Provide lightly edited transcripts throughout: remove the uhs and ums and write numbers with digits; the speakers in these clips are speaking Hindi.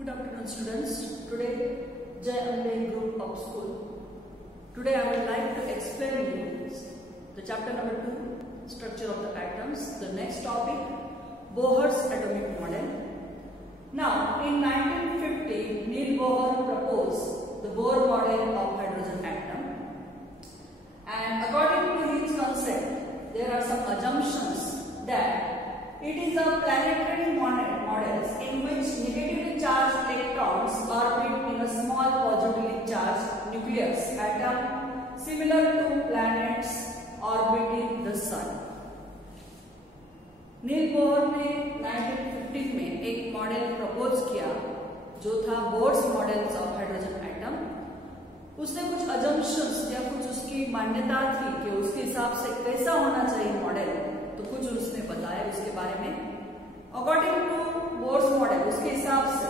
Good afternoon, students. Today, Jai Ambe Group of School. Today, I would like to explain you the chapter number 2, structure of the atoms. The next topic, Bohr's atomic model. Now, in 1950, Neil Bohr proposed the Bohr model of hydrogen atom. And according to his concept, there are some assumptions that it is a planetary models in which negatively charged electrons orbit in a small positively charged nucleus atom similar to planets orbiting the sun. Niels Bohr ने 1950 में एक मॉडल प्रपोज किया जो था Bohr's models of hydrogen atom. उसने कुछ अजम्पशंस या कुछ उसकी मान्यता थी कि उसके हिसाब से कैसा होना चाहिए मॉडल, तो कुछ उसने बताया उसके बारे में. अकॉर्डिंग टू बोर्स मॉडल, उसके हिसाब से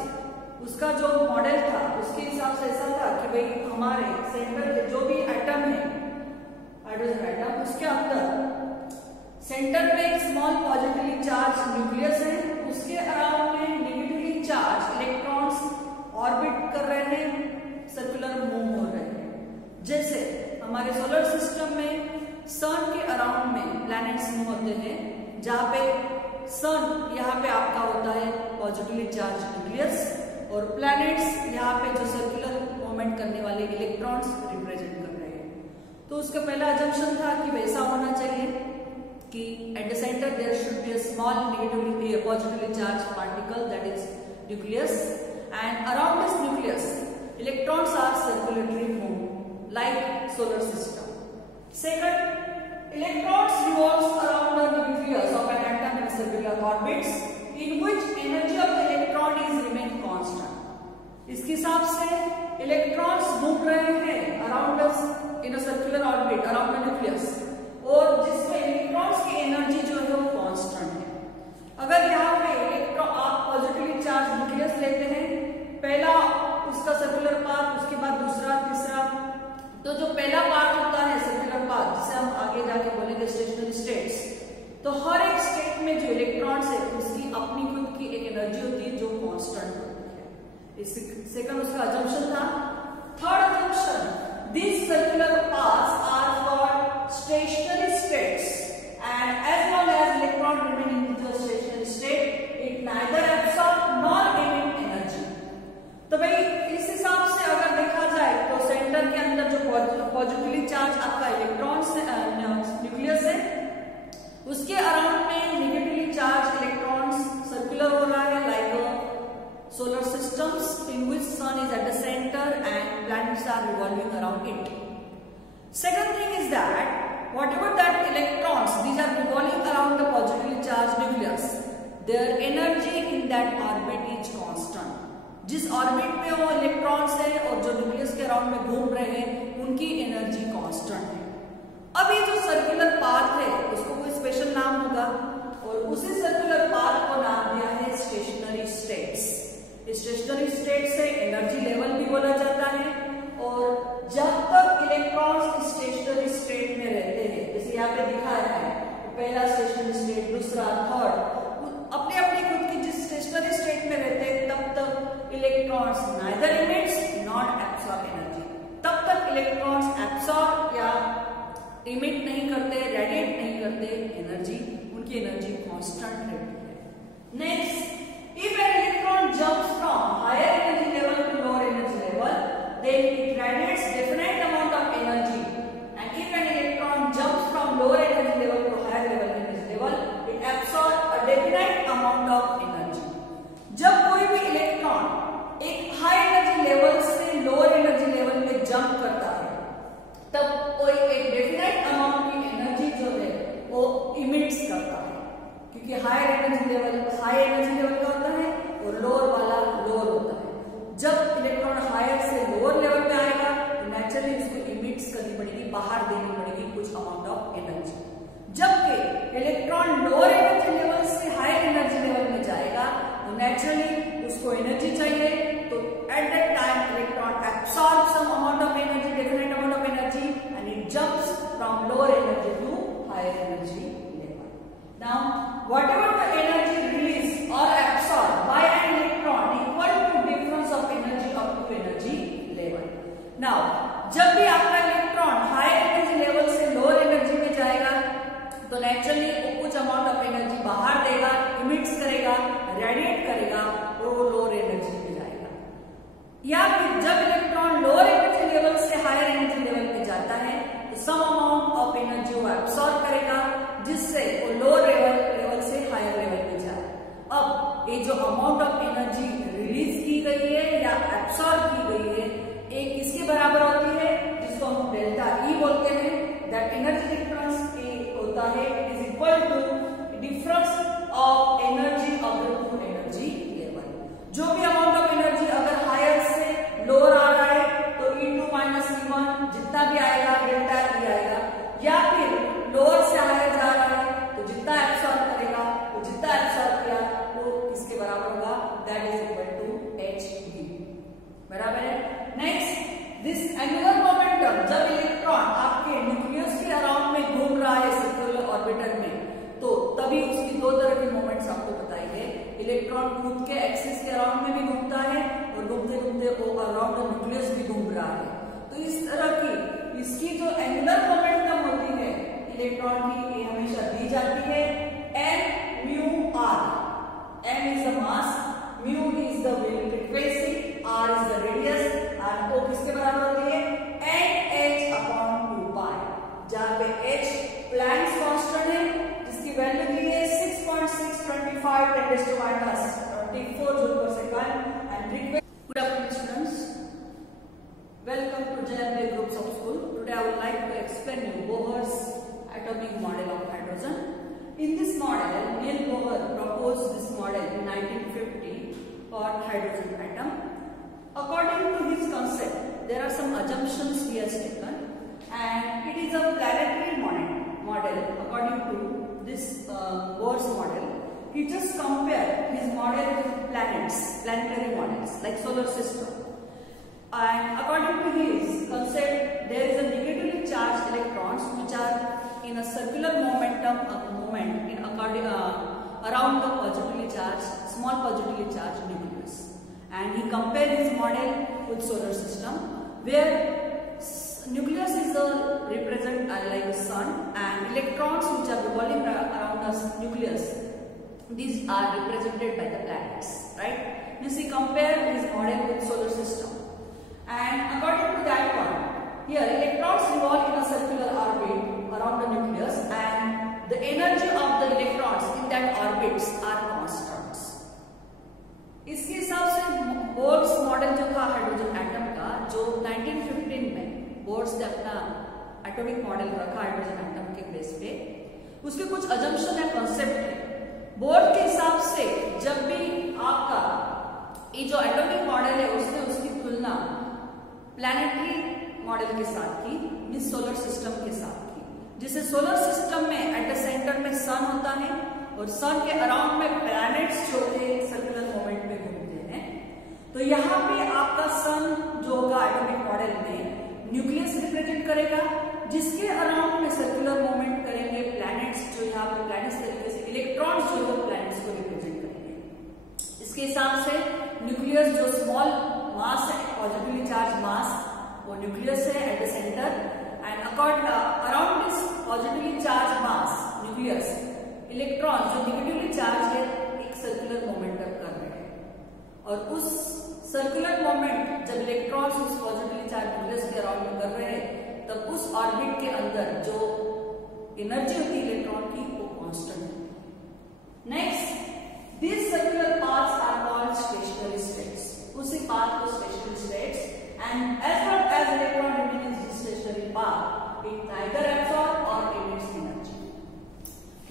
उसका जो मॉडल था उसके हिसाब से ऐसा था कि भाई हमारे सेंटर के जो भी एटम है हाइड्रोजन एटम, उसके अंदर सेंटर पे एक स्मॉल पॉजिटिवली चार्ज न्यूक्लियस है, उसके अराउंड में नेगेटिवली चार्ज इलेक्ट्रॉन्स ऑर्बिट कर रहे हैं, सर्कुलर मूव हो रहे हैं. जैसे हमारे सोलर सिस्टम में सन के अराउंड में प्लैनेट्स मूव होते हैं, जहां पे सन यहाँ पे आपका होता है पॉजिटिवली चार्ज न्यूक्लियस और प्लैनेट्स यहाँ पे जो सर्कुलर मूवमेंट करने वाले इलेक्ट्रॉन्स रिप्रेजेंट कर रहे हैं. तो उसका पहला अजम्पशन था कि वैसा होना चाहिए कि at the center there should be a small positively charged particle, that is nucleus, and around this nucleus electrons are circularly moved like solar system. Second, electrons revolves around the nucleus of an atom in circular orbits in which energy of the electron is remain constant. इसके हिसाब से electrons मूव रहे हैं around in a circular orbit around the nucleus और जिसमें इलेक्ट्रॉन्स की एनर्जी जो है वो कांस्टेंट है. अगर यहाँ पे इलेक्ट्रॉन आप पॉजिटिवली चार्ज न्यूक्लियस लेते हैं, पहला उसका सर्कुलर पाथ, उसके बाद दूसरा, तीसरा, तो जो पहला पार्ट होता है सर्कुलर पाथ जिसे हम आगे जाके बोलेंगे स्टेशनरी स्टेट्स, तो हर एक स्टेट में जो इलेक्ट्रॉन्स है उसकी अपनी खुद की एक एनर्जी होती है जो कांस्टेंट होती है. सेकंड उसका अजम्पशन था. Third assumption, these circular paths are called stationary states, and as long as electron remain in the stationary state, it neither absorb nor emit energy. तो भाई इस हिसाब से अगर देखा जाए तो सेंटर के अंदर जो पॉजिटिवली चार्ज आपका इलेक्ट्रॉन न्यूक्लियस है, उसके अराउंड में नेगेटिवली चार्ज इलेक्ट्रॉन्स सर्कुलर हो रहा है like solar systems in which sun is at the center and planets are revolving around it. Second thing is that whatever that electrons, these are revolving around the positively charged nucleus, their energy in that orbit is constant. जिस ऑर्बिट में वो इलेक्ट्रॉन्स है और जो न्यूक्लियस के अराउंड में घूम रहे हैं उनकी एनर्जी कांस्टेंट है. अब ये जो सर्कुलर पाथ है उसको कोई स्पेशल नाम होगा और उसी सर्कुलर पाथ को नाम दिया है स्टेशनरी स्टेट्स. स्टेशनरी स्टेट से एनर्जी लेवल भी बोला जाता है और जब तक इलेक्ट्रॉन्स स्टेशनरी स्टेट में रहते हैं, जैसे यहाँ पे दिखाया है पहला स्टेशनरी स्टेट, दूसरा, थर्ड, अपने अपने खुद की जिस स्टेशनरी स्टेट में रहते हैं तब तक electrons neither emits not absorb energy. तब तक इलेक्ट्रॉन्स एब्सॉर्ब या इमिट नहीं करते, रेडिएट नहीं करते एनर्जी, उनकी एनर्जी कांस्टेंट रहती है. Next, if an electron jumps from higher energy level to lower energy level, then it radiates definite amount of energy, and if an electron jumps from lower energy level to higher energy level, it absorbs a definite amount of energy. जब कोई भी इलेक्ट्रॉन एक हाई एनर्जी लेवल से लोअर एनर्जी लेवल में जंप करता है तब कोई एक डेफिनेट अमाउंट की एनर्जी जो है वो इमिट्स करता है, क्योंकि हाई एनर्जी लेवल का होता है और लोअर वाला लोअर होता है. जब इलेक्ट्रॉन हायर से लोअर लेवल पे आएगा तो नेचुरली उसको इमिट्स करनी पड़ेगी, बाहर देनी पड़ेगी कुछ अमाउंट ऑफ एनर्जी. जबकि इलेक्ट्रॉन लोअर एनर्जी लेवल से हायर एनर्जी लेवल में जाएगा तो नेचुरली उसको एनर्जी चाहिए, तो at that time electron absorb some amount of energy, definite amount of energy, and it jumps from lower energy to higher energy level. Now, whatever the energy released or absorbed by an electron equal to different amount of energy release की गई है या एब्सॉर्ब की गई है, एक किसके बराबर होती है, जिसको हम डेल्टा ई बोलते हैं। दैट एनर्जी डिफरेंस ए होता है is equal to difference of energy of the two energy level. जो भी अमाउंट ऑफ एनर्जी अगर हायर से लोअर आ रहा है तो E2 माइनस E1 जितना भी आएगा डेल्टा ई आएगा, या फिर लोअर से हायर जा रहा है तो जितना एब्सॉर्ब करेगा तो जितना एब्सॉर्ब किया वो किसके बराबर होगा, that is equal to hv, बराबर है। नेक्स्ट, दिस एंगुलर मोमेंटम, जब इलेक्ट्रॉन आपके न्यूक्लियस के अराउंड में घूम रहा है सर्कुलर ऑर्बिटर में, तो तभी उसकी दो तरह के मोमेंट्स आपको बताइए। इलेक्ट्रॉन खुद के एक्सिस के अराउंड में भी घूमता है और घूमते घूमते वो अराउंड द न्यूक्लियस भी घूम रहा है। तो इस तरह की इसकी जो एंगुलर मोमेंटम होती है इलेक्ट्रॉन की, ये हमेशा दी जाती है m mu r। m is the mass, mu is the frequency, r is the radius, और वो किसके बराबर होती है, h अपॉन 2 पाई, जहां पे h प्लैंक्स कांस्टेंट है जिसकी वैल्यू दी है 6.625 10 to minus 24 जूल पर second. And good afternoon students, welcome to JMB Groups of School. Today I would like to explain you Bohr's atomic model of hydrogen. In this model, Neil Bohr proposed this model in 1950 for hydrogen atom. According to his concept, there are some assumptions he has taken, and it is a planetary model. According to this Bohr's model, he just compared his model with planetary models like solar system. And according to his concept, there is a negatively charged electrons which are in a circular momentum around the positively charged, small positively charged nucleus. And he compared his model with solar system, where nucleus is represent like the sun, and electrons which are revolving around the nucleus, these are represented by the planets, right? Means he compared his model with solar system. And according to that one, here electrons revolve in a circular orbit around the nucleus, and the energy of the electrons in that orbits are constants. इसके हिसाब से बोर्स मॉडल जो था हाइड्रोजन एटम का, जो 1915 में बोर्स ने अपना एटॉमिक मॉडल रखा हाइड्रोजन एटम के बेस पे, उसके कुछ अजम्पशन है, कॉन्सेप्ट है। बोर्ड के हिसाब से जब भी आपका ये जो एटॉमिक मॉडल है उसने उसकी तुलना प्लैनेटरी मॉडल के साथ की, मींस सोलर सिस्टम के साथ की, जिसे सोलर सिस्टम में एट द सेंटर में सन होता है और सन के अराउंड में प्लैनेट्स जो थे सर्कुलर मोमेंट में घूमते हैं। तो यहाँ पे आपका सन जो होगा एटॉमिक मॉडल में न्यूक्लियस रिप्रेजेंट करेगा, जिसके अराउंड में सर्कुलर मोमेंट करेंगे प्लैनेट्स, जो यहाँ पे प्लैनेट्स तरीके से इलेक्ट्रॉन्स जो है प्लैनेट्स को रिप्रेजेंट करेंगे। इसके हिसाब से न्यूक्लियस जो स्मॉल मास है, पॉजिटिवली चार्ज मास, वो न्यूक्लियस है at the centre, and around this positively charge mass nucleus electron जो नेगेटिवली चार्ज है एक सर्कुलर मोमेंटम कर रहे हैं, और उस सर्कुलर मोमेंट जब इलेक्ट्रॉन्स उस पॉजिटिवली चार्ज न्यूक्लियस के अराउंड में कर रहे हैं, तब उस ऑर्बिट के अंदर जो एनर्जी होती है इलेक्ट्रॉन की वो कांस्टेंट है। Next, these circular paths are called stationary states. उसी path को stationary states, and as long as electron remains in this stationary path, it neither absorbs or emits energy.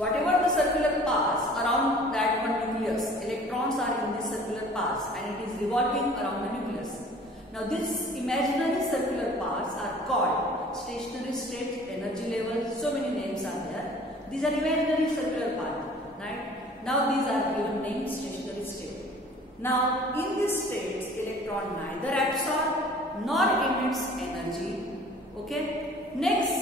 Whatever the circular paths around that one nucleus, electrons are in this circular paths, and it is revolving around the nucleus. Now, these imaginary circular paths are called stationary state, energy level. So many names are there. These are imaginary circular paths, right? Now these are given names stationary state. Now in these states, electron neither absorb nor emits energy. Okay. Next,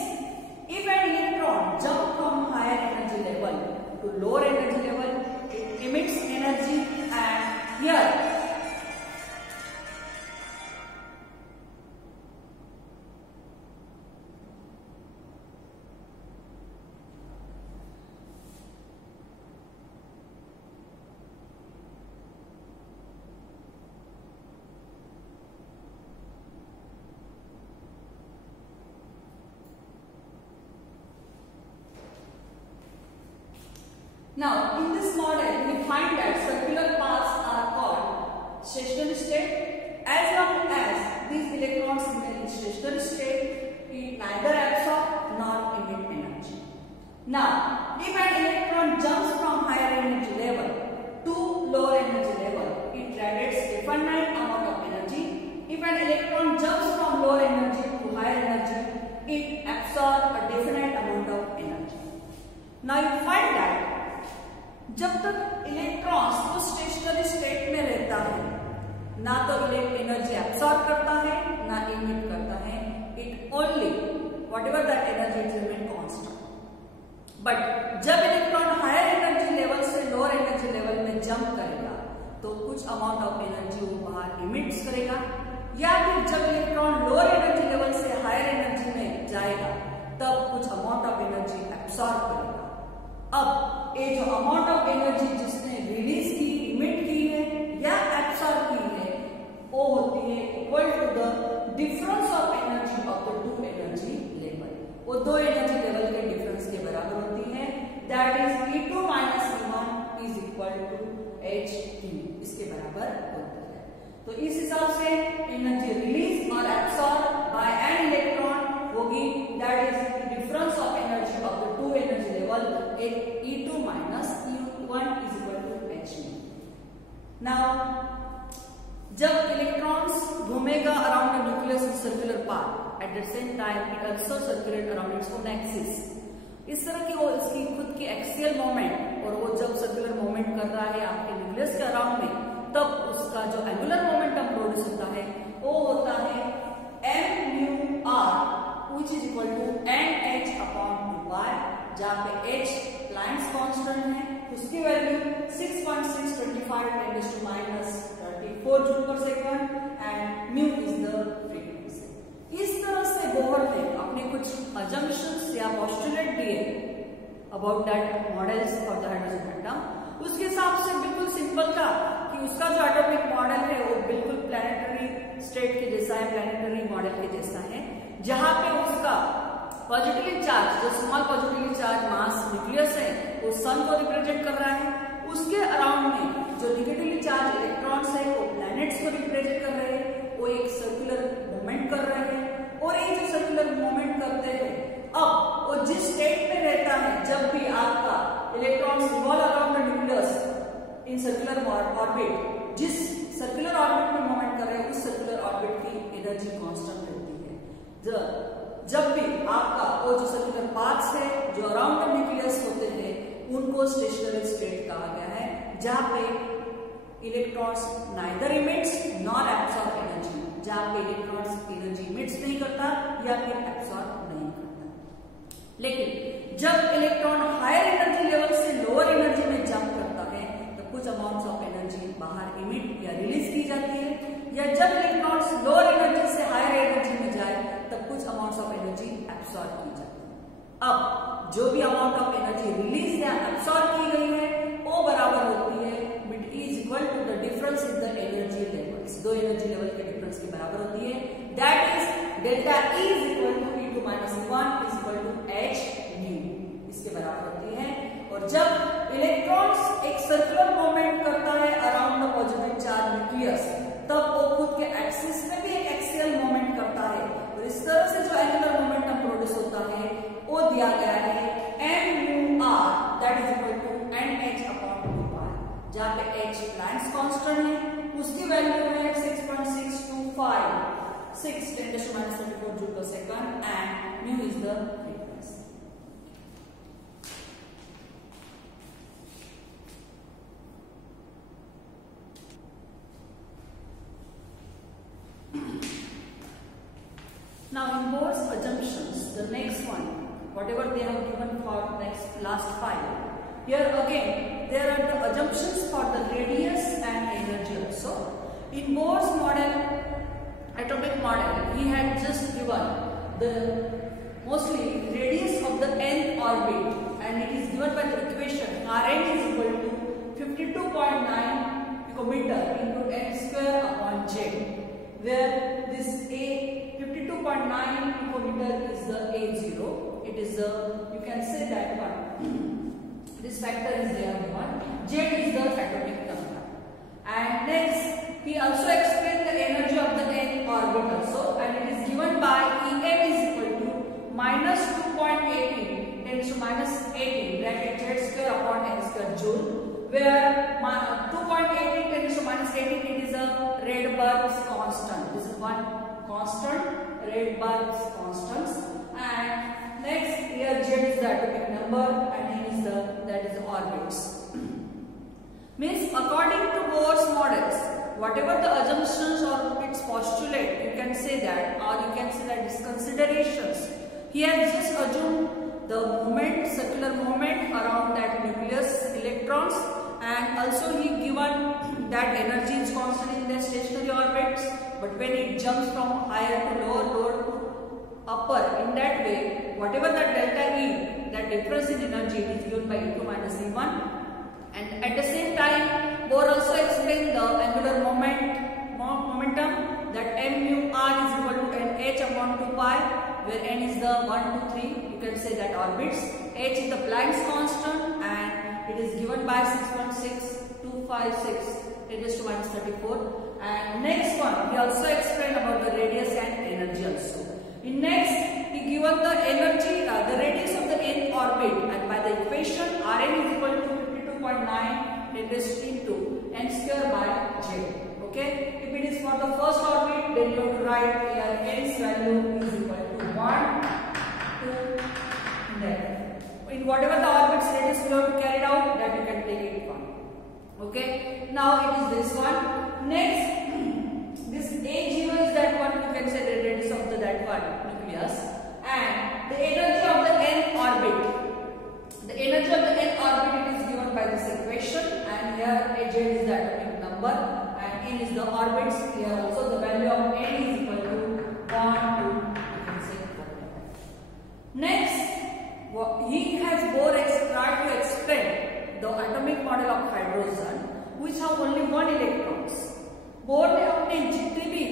if an electron jump from higher energy level to lower energy level, it emits energy, and here Now, in this model, we find that circular paths are Now, if an electron jumps from higher energy level to lower energy level, it radiates a finite amount of energy. If an electron jumps from lower energy to higher energy, it absorbs a definite amount of energy. Now you find that जब तक इलेक्ट्रॉन्स को स्टेशनरी स्टेट में रहता है, ना तो एनर्जी एब्सॉर्ब करता है ना इमिट करता है. It only whatever that energy it remain constant. But जब इलेक्ट्रॉन हायर एनर्जी लेवल से लोअर एनर्जी लेवल में जंप करेगा तो कुछ अमाउंट ऑफ एनर्जी वो बाहर इमिट्स करेगा, या फिर जब इलेक्ट्रॉन लोअर एनर्जी लेवल से हायर एनर्जी में जाएगा तब कुछ अमाउंट ऑफ एनर्जी एब्सॉर्ब करेगा. अब ये जो अमाउंट ऑफ एनर्जी जिसने रिलीज की, इमिट की है या एब्सॉर्ब की है, वो होती है equal to the difference of energy of the two energy level. वो दो एनर्जी लेवल के डिफरेंस के बराबर होती है. That is E2 minus E1 is equal to H2, इसके बराबर होता है. तो इस हिसाब से एनर्जी रिलीज और एब्सॉर्ब बाय एन इलेक्ट्रॉन होगी that is difference of energy of the two energy level E2 minus E1 is equal to H2. Now जब इलेक्ट्रॉन्स घूमेगा around the nucleus in circular path, at the same time it also circulate around its own axis. इस तरह की वो इसकी खुद की एक्सियल मोमेंट, और वो जब सर्कुलर मोमेंट कर रहा है आपके न्यूक्लियस के अराउंड में, तब उसका जो एंगुलर मोमेंटम प्रोड्यूस होता है वो होता है m/r which is equal to nh/2y, जहाँ पे h प्लैंक्स कांस्टेंट है, उसकी वैल्यू 6.625 10⁻34 जूल पर second and mu is the frequency. इस तरह से बोहर ने अपने कुछ अजम्पशंस या पोस्टुलेट दिए about that models for the hydrogen atom. उसके हिसाब से बिल्कुल सिंपल था कि उसका जो एटॉमिक मॉडल है वो बिल्कुल प्लैनेटरी स्टेट के जैसा है, प्लैनेटरी मॉडल के जैसा है, जहां पे उसका पॉजिटिवली चार्ज, जो small positively charge mass nucleus है, वो सन को रिप्रेजेंट कर रहा है. उसके अराउंड में जो निगेटिवली चार्ज इलेक्ट्रॉन्स है वो प्लैनेट्स को रिप्रेजेंट कर रहे हैं, वो एक सर्कुलर मूवमेंट कर रहे हैं. और ये जो सर्कुलर मूवमेंट करते हैं, अब वो जिस स्टेट में रहता है, जब भी आपका electrons revolve around the nucleus in circular orbit, जिस सर्कुलर ऑर्बिट में मूवमेंट कर रहे हैं उस सर्कुलर ऑर्बिट की एनर्जी कांस्टेंट रहती है. जब भी आपका वो जो सर्कुलर पाथ्स है जो अराउंड द न्यूक्लियस होते हैं उनको स्टेशनरी स्टेट कहा गया है, जहां पे electrons neither emits nor absorb energy, जहां पे इलेक्ट्रॉन्स एनर्जी इमिट्स नहीं करता या फिर एब्सॉर्ब नहीं करता. लेकिन जब इलेक्ट्रॉन हायर एनर्जी लेवल से लोअर एनर्जी में जंप करता है तो कुछ अमाउंट्स ऑफ एनर्जी बाहर इमिट या रिलीज की जाती है, या जब इलेक्ट्रॉन्स लोअर एनर्जी से हायर एनर्जी में जाए तब कुछ अमाउंट्स ऑफ एनर्जी एब्सॉर्ब की जाती है. अब जो भी अमाउंट ऑफ एनर्जी रिलीज या एब्सॉर्ब की गई है वो बराबर होती है bit is equal to the difference in the energy levels. दो एनर्जी लेवल के डिफरेंस के बराबर होती है. That is delta E is equal to E2 minus E1 is equal to H mu, इसके बराबर होती है. और जब इलेक्ट्रॉन्स एक सर्कुलर मूवमेंट करता है around the positive charge nucleus, तब वो खुद के एक्सिस में भी एक एक्सियल मूवमेंट करता है. और इस तरह से जो एंगुलर मोमेंटम प्रोड्यूस होता है वो दिया गया है m/r that is equal to nh/2y, जहां पे h प्लैंक्स कांस्टेंट है, उसकी वैल्यू है 6.625 10⁻34 जूल पर second and mu is the frequency. Now in Bohr's assumptions, the next one, whatever they have given for last 5, here again there are the assumptions for the radius and energy also. In Bohr's model, atomic model, he had just given the mostly radius of the nth orbit, and it is given by the equation Rn is equal to 52.9 picometer into n square upon j, where this a 52.9 picometer is the A0. It is the, you can say that one. This factor is there given. J is the atomic number. And next, he also explained the energy of the nth orbit also, and it is given by En is equal to minus 2.18 10⁻18 bracket z square upon n square joule, where 2.18 10⁻18 it is a Rydberg's constant. This is one constant, Rydberg's constants. And next here z is the atomic number and n is the orbits. Means according to Bohr's models, whatever the assumptions or its postulate, you can say that, or you can say that its considerations, he has just assumed the moment, circular moment around that nucleus electrons, and also he given that energy is constant in their stationary orbits, but when it jumps from higher to lower, lower to upper, in that way, whatever that delta E, that difference in energy is given by E2 minus E1. And at the same time, Bohr also explained the angular momentum, that mu r is equal to nh upon 2 pi, where n is the 1, 2, 3, you can say that orbits, h is the Planck's constant, and it is given by 6.6256 10⁻34. And next one, he also explained about the radius and energy also. In next, he given the energy, the radius of the n orbit, and by the equation Rn is equal to 52.9 into n square by j. Okay, if it is for the first orbit, then you have to write here n's value is equal to 1, 2, then in whatever the orbits radius you have to carry out, that you can take it 1. Okay, now it is this one. Next, this A0 is that one, you can say the radius of the that one nucleus, and the energy of the n orbit. The energy of the n orbit is given by this equation, and here Aj is the atomic number and n is the orbits. Here also the value of n is equal to 1, 2, you can say whatever. Next, he has Bohr tried to explain the atomic model of hydrogen, which have only one electrons. Bore ने अपने जितने भी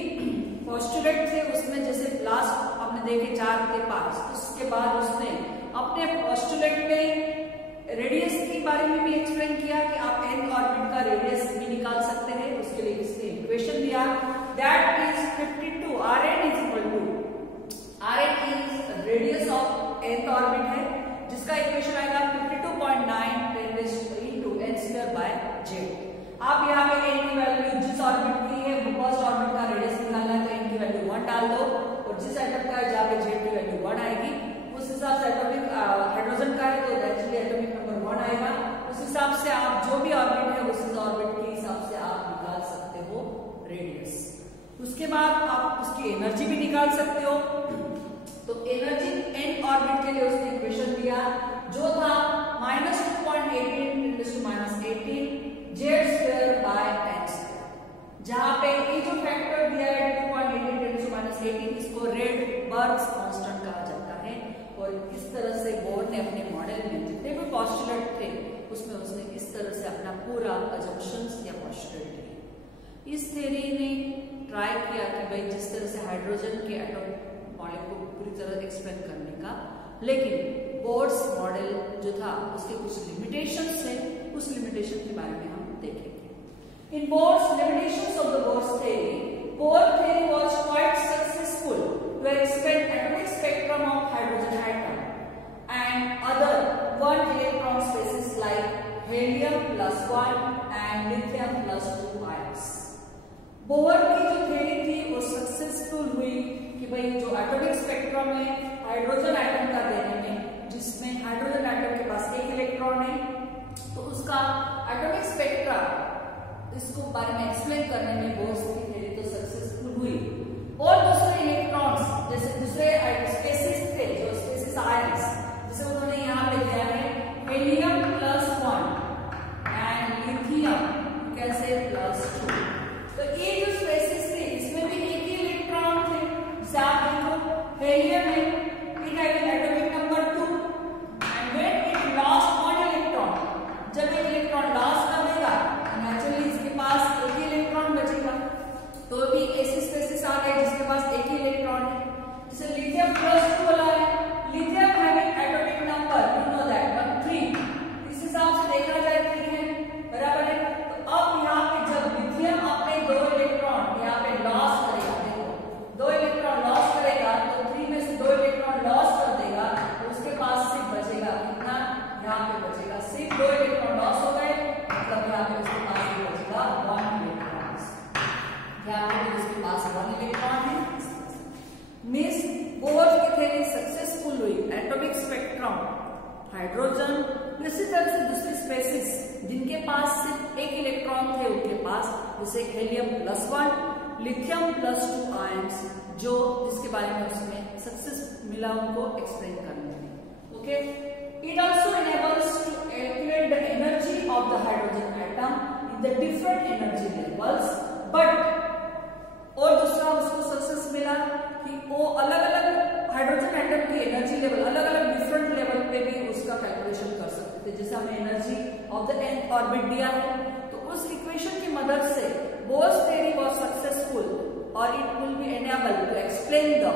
पोस्टुलेट थे उसमें, जैसे लास्ट आपने देखे 4 के पास, उसके बाद उसने अपने पोस्टुलेट में रेडियस के बारे में भी एक्सप्लेन किया कि आप n ऑर्बिट का रेडियस भी निकाल सकते हैं. उसके लिए इसने इक्वेशन दिया, that is 52. Rn is equal to, Rn is radius of nth orbit है, जिसका इक्वेशन आएगा 52.9 into n square by j. आप यहाँ पे n की वैल्यू जिस ऑर्बिट की है, फर्स्ट ऑर्बिट का रेडियस निकालना है, तो n की वैल्यू 1 डाल दो, और जिस एटम का है जहाँ पे z की वैल्यू 1 आएगी, उस हिसाब से एटॉमिक हाइड्रोजन का है तो एक्चुअली एटॉमिक नंबर 1 आएगा. उस हिसाब से आप जो भी ऑर्बिट है उस ऑर्बिट के हिसाब से आप निकाल सकते हो रेडियस. उसके बाद आप उसकी एनर्जी भी निकाल सकते हो. तो एनर्जी n ऑर्बिट के लिए उसने इक्वेशन दिया जो था -2.18 z square by n square, जहां पे ये जो फैक्टर दिया है 2.18 इसको रेडबर्ग्स कांस्टेंट कहा जाता है. और इस तरह से बोर ने अपने मॉडल में जितने भी पोस्टुलेट थे उसमें उसने इस तरह से अपना पूरा अजम्पशंस या पोस्टुलेट लिए. इस थ्योरी ने ट्राई किया कि भाई जिस तरह से हाइड्रोजन के एटॉम मॉडल को पूरी तरह एक्सप्लेन करने का, लेकिन बोर्स मॉडल जो था उसके कुछ लिमिटेशंस थे, उस लिमिटेशन के बारे में हम देखेंगे. In Bohr's limitations of the Bohr's theory, Bohr theory was quite successful to explain atomic spectrum of hydrogen atom and other one electron species like helium +1 and lithium +2 ions. Bohr की जो थ्योरी थी वो सक्सेसफुल हुई कि भाई जो एटॉमिक स्पेक्ट्रम है हाइड्रोजन एटम का देने में, जिसमें हाइड्रोजन एटम के पास एक इलेक्ट्रॉन है, तो उसका एटॉमिक स्पेक्ट्रा इसको बारे में एक्सप्लेन करने में बोर्स की थ्योरी तो सक्सेसफुल हुई. और दूसरे इलेक्ट्रॉन्स जैसे दूसरे स्पेसिस थे, जो स्पेसिस आयंस, जैसे उन्होंने यहाँ पे दिया है हेलियम +1 एंड लिथियम कैसे +2. तो ये जो स्पेसिस थे इसमें भी एक ही इलेक्ट्रॉन थे. जैसे आप देखो हेलियम है, it have atomic number 2 and when it lost 1 electron, जब एक इलेक्ट्रॉन लॉस कर देगा नेचुरली इसके पास एक ही इलेक्ट्रॉन यहाँ पे जिसके पास 1 इलेक्ट्रॉन है, मीन्स बोर की थ्योरी सक्सेसफुल हुई। एटॉमिक स्पेक्ट्रम हाइड्रोजन, इसी तरह से दूसरी स्पेसीज जिनके पास सिर्फ 1 इलेक्ट्रॉन थे उनके पास, जैसे हेलियम +1, लिथियम +2 आयंस, जो जिसके बारे में उसमें सक्सेस मिला उनको एक्सप्लेन करने में। Okay, it also enables to calculate the energy of the hydrogen atom in the different energy levels, but और दूसरा उसको सक्सेस मिला कि वो अलग अलग हाइड्रोजन एटम की एनर्जी लेवल अलग अलग डिफरेंट लेवल पे भी उसका कैलकुलेशन कर सकते थे। जैसे हमें energy of the nth orbit दिया है, तो उस इक्वेशन की मदद से बोर्स थ्योरी वाज सक्सेसफुल और it will be enable to explain the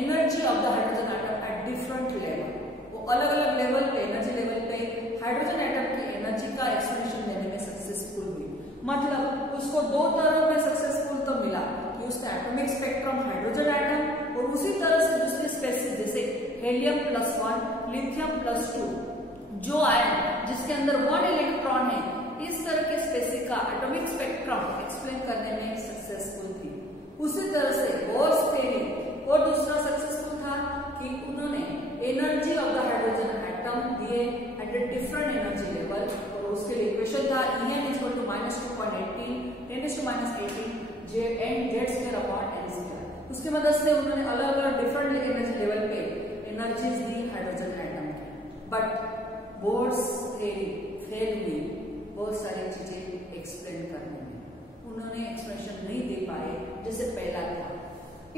energy of the hydrogen atom at different level. वो अलग अलग लेवल पे एनर्जी लेवल पे हाइड्रोजन एटम की एनर्जी का एक्सप्लेनेशन देने में सक्सेसफुल हुई। मतलब उसको दो तरह में सक्सेसफुल तो मिला कि उसका एटॉमिक स्पेक्ट्रम हाइड्रोजन एटम, और उसी तरह से दूसरे स्पेसीज जैसे हेलियम +1, लिथियम +2 जो आयन जिसके अंदर 1 इलेक्ट्रॉन है, इस तरह के स्पेसीज का एटॉमिक स्पेक्ट्रम एक्सप्लेन करने में सक्सेसफुल थी। उसी तरह से बोर्स थ्योरी और दूसरा सक्सेसफुल था कि उन्होंने energy of the hydrogen atom दिए at a different energy level, और उसके लिए इक्वेशन था En = -2.18 10⁻18 Z/n²। उसकी मदद से उन्होंने अलग अलग डिफरेंट एनर्जी लेवल पे एनर्जीज दी हाइड्रोजन एटम की। बट बोर्स थ्योरी फेल हुई बहुत सारी चीजें एक्सप्लेन करने में, उन्होंने एक्सप्लेनेशन नहीं दे पाए। जैसे पहला था,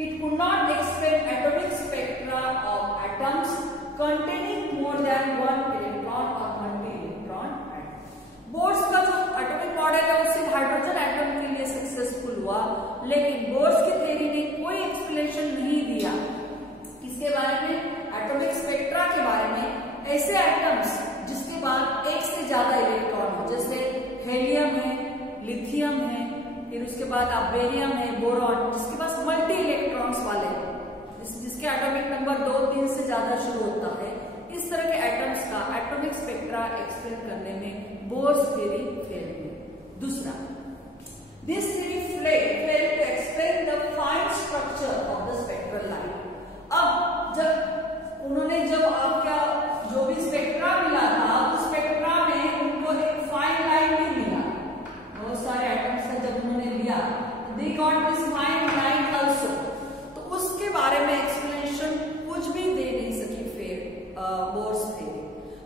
it could not explain atomic spectra of atoms containing more than 1 electron और मल्टी इलेक्ट्रॉन एटम। बोर्स का जो एटॉमिक मॉडल है वो सिर्फ हाइड्रोजन एटम के लिए सक्सेसफुल हुआ, लेकिन बोर्स की थ्योरी ने कोई एक्सप्लेनेशन नहीं दिया इसके बारे में, एटॉमिक स्पेक्ट्रा के बारे में, ऐसे एटम्स जिसके बाद 1 से ज्यादा इलेक्ट्रॉन हो, जैसे हेलियम है, लिथियम है, फिर उसके बाद बेरियम है, बोरॉन, जिसके पास मल्टी इलेक्ट्रॉन्स वाले, जिसके एटॉमिक नंबर 2, 3 से ज्यादा शुरू होता है। इस तरह के एटम्स का एटॉमिक स्पेक्ट्रा एक्सप्लेन करने में बोर्स थ्योरी फेल हुई। दूसरा, this theory fail to explain the fine structure of the spectral line. अब जब आपका जो भी स्पेक्ट्रा मिला था, उस स्पेक्ट्रा में उनको एक फाइन लाइन भी मिला। बहुत सारे एटम्स का जब उन्होंने लिया, they got this fine line also. उसके बारे में एक्सप्लेनेशन कुछ भी दे नहीं सकी फिर bourse theory.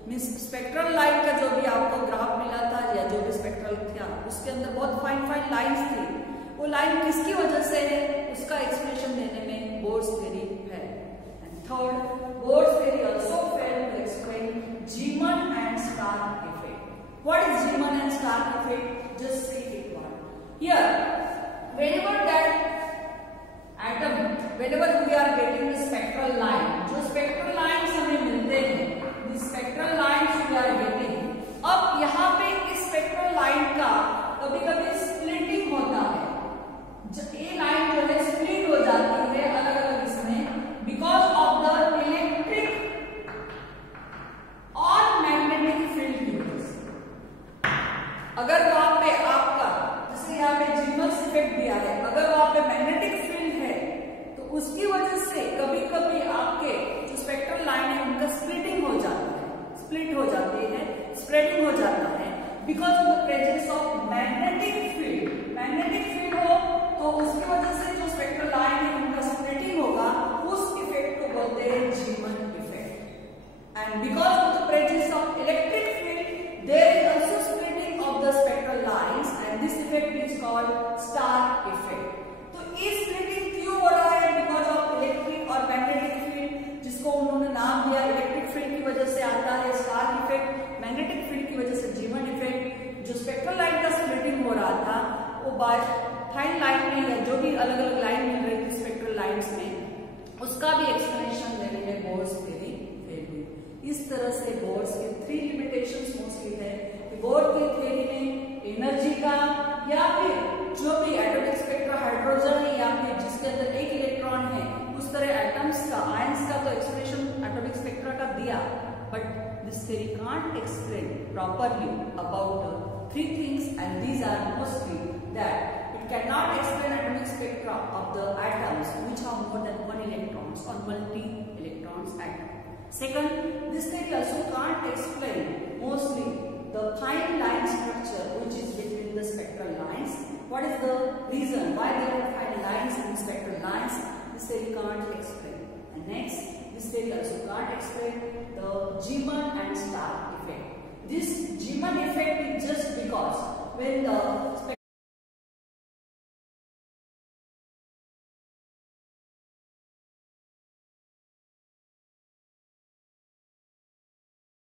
Means spectral line का जो भी आपको ग्राफ मिला था या जो भी स्पेक्ट्रल था, उसके अंदर बहुत फाइन लाइंस थी। वो लाइन किसकी वजह से है, उसका एक्सप्लेनेशन देने में बोर्स थ्योरी है। And third, Bohr's theory also fail to explain Zeeman and Stark effect. What is Zeeman and Stark effect? Just see it one here. whenever we are getting the spectral line, जो spectral lines हमें मिलते हैं, the spectral lines we are getting, अब यहाँ पे इस spectral line का कभी-कभी splitting होता है। ये लाइन जो है split हो जाती है अलग-अलग इसमें because of the electric और magnetic field की वजह से। अगर वहां पे आपका जैसे यहाँ पे जीमस इफेक्ट दिया है, अगर वहां पे मैग्नेटिक फील्ड है तो उसकी वजह से कभी कभी आपके जो स्पेक्ट्रल लाइन है उनका स्प्लिटिंग हो जाता है, स्प्लिट हो जाती है, स्प्रेडिंग हो जाता है because of the presence of magnetic field. Magnetic field हो तो उसकी वजह से जो स्पेक्ट्रल लाइन है उनका स्प्लिटिंग होगा, उस इफेक्ट को बोलते हैं Zeeman effect. And because of the presence of electric field there is also splitting of the spectral lines and this effect is called Stark effect. तो इस स्प्लिटिंग क्यों हो रहा है? बिकॉज ऑफ इलेक्ट्रिक और मैग्नेटिक फील्ड, जिसको उन्होंने नाम दिया इलेक्ट्रिक फील्ड की वजह से आता है स्टार्क इफेक्ट, मैग्नेटिक फील्ड की वजह से जीमन इफेक्ट। जो स्पेक्ट्रल लाइन का स्प्लिटिंग हो रहा था वो बाय फाइन लाइन में या जो भी अलग अलग लाइन मिल रही थी स्पेक्ट्रल लाइंस में, उसका भी एक्सप्लेनेशन देने में बोर्स थ्योरी फेल हुई। इस तरह से बोर्स के 3 लिमिटेशंस मोस्टली है कि बोर्स की थ्योरी में एनर्जी का या फिर जो भी एटॉमिक स्पेक्ट्रा हाइड्रोजन है या फिर जिसके अंदर 1 इलेक्ट्रॉन है, उस तरह एटम्स का, आयंस का तो एक्सप्लेनेशन एटॉमिक स्पेक्ट्रा का दिया, but this theory can't explain properly about the 3 things, and these are mostly that it cannot explain atomic on multi-electrons atom. Second, this theory also can't explain mostly the fine line structure which is between the spectral lines. What is the reason why there are fine lines in spectral lines? This theory can't explain. And next, this theory also can't explain the Zeeman and star effect. This Zeeman effect is just